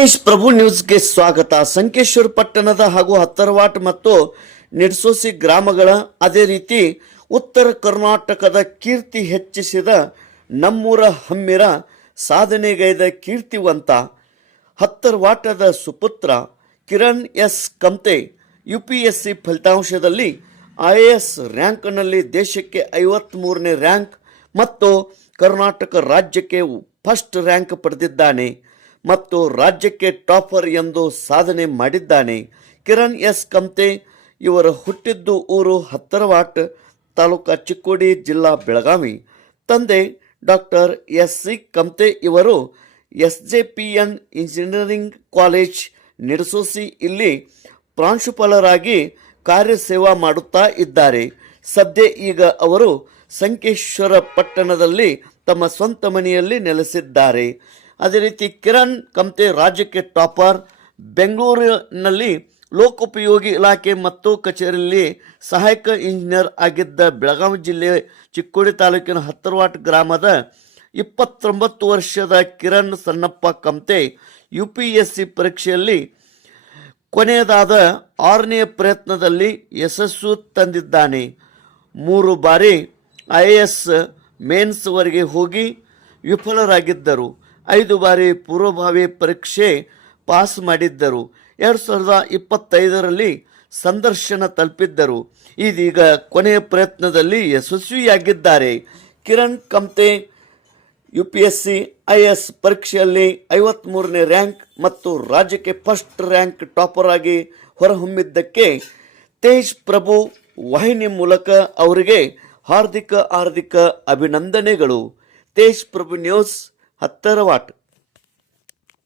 ತೇಜ್ ಪ್ರಭು ನ್ಯೂಸ್ಗೆ ಸ್ವಾಗತ. ಸಂಕೇಶ್ವರ ಪಟ್ಟಣದ ಹಾಗೂ ಹತ್ತರವಾಟ್ ಮತ್ತು ನಿಡ್ಸೋಸಿ ಗ್ರಾಮಗಳ ಅದೇ ರೀತಿ ಉತ್ತರ ಕರ್ನಾಟಕದ ಕೀರ್ತಿ ಹೆಚ್ಚಿಸಿದ ನಮ್ಮೂರ ಹಮ್ಮಿರ ಸಾಧನೆಗೈದ ಕೀರ್ತಿವಂತ ಹತ್ತರವಾಟದ ಸುಪುತ್ರ ಕಿರಣ್ ಎಸ್ ಕಮ್ತೆ UPSC ಫಲಿತಾಂಶದಲ್ಲಿ IAS ರ್ಯಾಂಕ್ನಲ್ಲಿ ದೇಶಕ್ಕೆ 53ನೇ ರ್ಯಾಂಕ್ ಮತ್ತು ಕರ್ನಾಟಕ ರಾಜ್ಯಕ್ಕೆ ಫಸ್ಟ್ ರ್ಯಾಂಕ್ ಪಡೆದಿದ್ದಾನೆ ಮತ್ತು ರಾಜ್ಯಕ್ಕೆ ಟಾಪರ್ ಎಂದು ಸಾಧನೆ ಮಾಡಿದ್ದಾನೆ. ಕಿರಣ್ ಎಸ್ ಕಮ್ತೆ ಇವರ ಹುಟ್ಟಿದ್ದು ಊರು ಹತ್ತರವಾಟ್, ತಾಲೂಕಾ ಚಿಕ್ಕೋಡಿ, ಜಿಲ್ಲಾ ಬೆಳಗಾವಿ. ತಂದೆ ಡಾಕ್ಟರ್ SC ಕಮ್ತೆ ಇವರು SJPN ಇಂಜಿನಿಯರಿಂಗ್ ಕಾಲೇಜ್ ನಿಡಸೋಸಿ ಇಲ್ಲಿ ಪ್ರಾಂಶುಪಾಲರಾಗಿ ಕಾರ್ಯಸೇವಾ ಮಾಡುತ್ತಾ ಇದ್ದಾರೆ. ಸದ್ಯ ಈಗ ಅವರು ಸಂಕೇಶ್ವರ ಪಟ್ಟಣದಲ್ಲಿ ತಮ್ಮ ಸ್ವಂತ ಮನೆಯಲ್ಲಿ ನೆಲೆಸಿದ್ದಾರೆ. ಅದೇ ರೀತಿ ಕಿರಣ್ ಕಮ್ತೆ ರಾಜ್ಯಕ್ಕೆ ಟಾಪರ್, ಬೆಂಗಳೂರಿನಲ್ಲಿ ಲೋಕೋಪಯೋಗಿ ಇಲಾಖೆ ಮತ್ತು ಕಚೇರಿಯಲ್ಲಿ ಸಹಾಯಕ ಇಂಜಿನಿಯರ್ ಆಗಿದ್ದ ಬೆಳಗಾವಿ ಜಿಲ್ಲೆ ಚಿಕ್ಕೋಡಿ ತಾಲೂಕಿನ ಹತ್ತರವಾಟ್ ಗ್ರಾಮದ 29 ವರ್ಷದ ಕಿರಣ್ ಸಣ್ಣಪ್ಪ ಕಮ್ತೆ UPSC ಪರೀಕ್ಷೆಯಲ್ಲಿ ಕೊನೆಯದಾದ 6ನೇ ಪ್ರಯತ್ನದಲ್ಲಿ ಯಶಸ್ಸು ತಂದಿದ್ದಾನೆ. 3 ಬಾರಿ IAS ಮೇನ್ಸ್ವರೆಗೆ ಹೋಗಿ ವಿಫಲರಾಗಿದ್ದರು. 5 ಬಾರಿ ಪೂರ್ವಭಾವಿ ಪರೀಕ್ಷೆ ಪಾಸ್ ಮಾಡಿದ್ದರು. 2025ರಲ್ಲಿ ಸಂದರ್ಶನ ತಲುಪಿದ್ದರು. ಇದೀಗ ಕೊನೆಯ ಪ್ರಯತ್ನದಲ್ಲಿ ಯಶಸ್ವಿಯಾಗಿದ್ದಾರೆ. ಕಿರಣ್ ಕಮ್ತೆ UPSC IAS ಪರೀಕ್ಷೆಯಲ್ಲಿ 53ನೇ ರ್ಯಾಂಕ್ ಮತ್ತು ರಾಜ್ಯಕ್ಕೆ ಫಸ್ಟ್ ರ್ಯಾಂಕ್ ಟಾಪರ್ ಆಗಿ ಹೊರಹೊಮ್ಮಿದ್ದಕ್ಕೆ ತೇಜ್ ಪ್ರಭು ವಾಹಿನಿ ಮೂಲಕ ಅವರಿಗೆ ಹಾರ್ದಿಕ ಅಭಿನಂದನೆಗಳು. ತೇಜ್ ಪ್ರಭು ನ್ಯೂಸ್, ಹತ್ತರವಾಟ್.